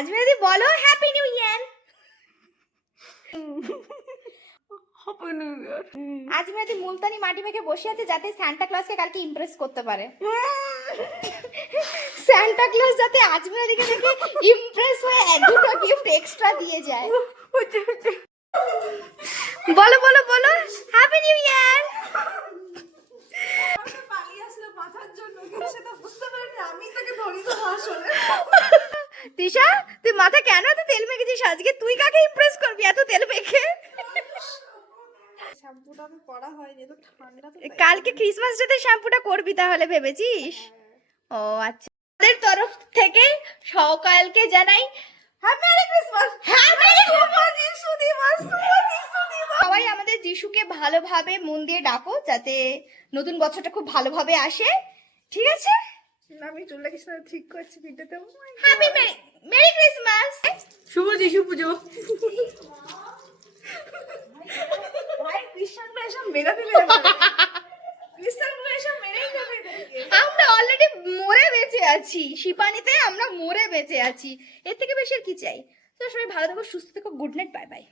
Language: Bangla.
আজমিরা দি বলো হ্যাপি নিউ ইয়ার। আজমিরা দি মুলতানি মাটি মেখে বসে আছে যাতে সান্টা ক্লজকে কালকে ইমপ্রেস করতে পারে। সান্টা ক্লজ যাতে আজমিরা দিকে দেখে ইমপ্রেস হয়ে দুটো গিফট এক্সট্রা দিয়ে যায়। বলো বলো বলো হ্যাপি নিউ ইয়ার। তিশা তুই মাথা কেন এত তেল মেখেছিস আজকে? তুই কাকে ইমপ্রেস করবি এত তেল মেখে? শ্যাম্পুটা আমি করা হয়নি, তো ঠান্ডা তো। কালকে ক্রিসমাস ডেতে শ্যাম্পুটা করবি তাহলে ভেবেছিস? ও আচ্ছা, আমাদের তরফ থেকে সকালকে জানাই হ্যাপি ক্রিসমাস, হ্যাপি শুভ যিশু দিবস, শুভ যিশু দিবস। সবাই আমাদের যিশুকে ভালোভাবে মন দিয়ে ডাকো যাতে নতুন বছরটা খুব ভালোভাবে আসে, ঠিক আছে? আমি চুলটা কি সাথে ঠিক করছি ভিডিওতে। হ্যাপি মেরি ক্রিসমাস, শুভ যিশু পুজো। ভাই ক্রিশ্চানরা এসব মেরে দিবে, ক্রিশ্চানরা এসব মেরেই দেবে এদেরকে। আমরা অলরেডি মরে বেঁচে আছি, শিপানিতে আমরা মরে বেঁচে আছি, এর থেকে বেশি আর কি চাই? তো সবাই ভালো থেকো, সুস্থ থেকো, গুড নাইট, বাই বাই।